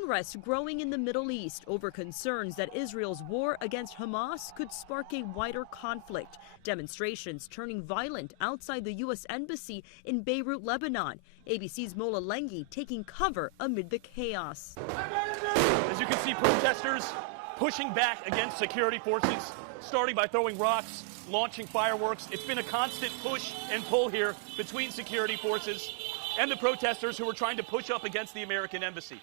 Unrest growing in the Middle East over concerns that Israel's war against Hamas could spark a wider conflict. Demonstrations turning violent outside the U.S. Embassy in Beirut, Lebanon. ABC's Mola Lenghi taking cover amid the chaos. As you can see, protesters pushing back against security forces, starting by throwing rocks, launching fireworks. It's been a constant push and pull here between security forces and the protesters who are trying to push up against the American embassy.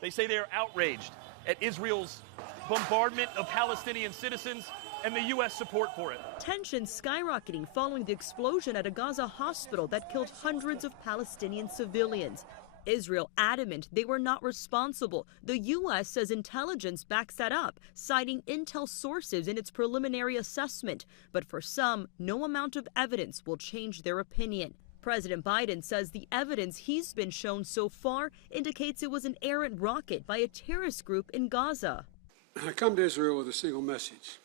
They say they are outraged at Israel's bombardment of Palestinian citizens and the U.S. support for it. Tensions skyrocketing following the explosion at a Gaza hospital that killed hundreds of Palestinian civilians. Israel adamant they were not responsible. The U.S. says intelligence backs that up, citing intel sources in its preliminary assessment. But for some, no amount of evidence will change their opinion. President Biden says the evidence he's been shown so far indicates it was an errant rocket by a terrorist group in Gaza. I come to Israel with a single message.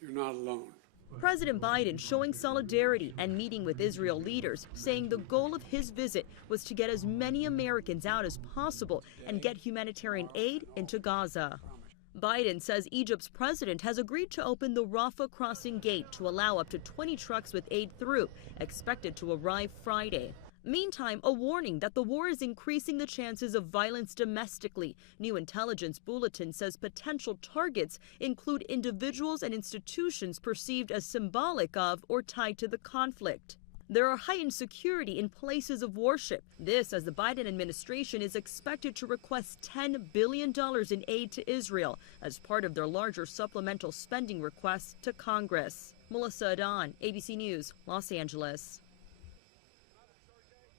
You're not alone. President Biden showing solidarity and meeting with Israel leaders, saying the goal of his visit was to get as many Americans out as possible and get humanitarian aid into Gaza. Biden says Egypt's president has agreed to open the Rafah crossing gate to allow up to 20 trucks with aid through, expected to arrive Friday. Meantime, a warning that the war is increasing the chances of violence domestically. New intelligence bulletin says potential targets include individuals and institutions perceived as symbolic of or tied to the conflict. There are heightened security in places of worship. This as the Biden administration is expected to request $10 billion in aid to Israel as part of their larger supplemental spending requests to Congress. Melissa Adon, ABC News, Los Angeles.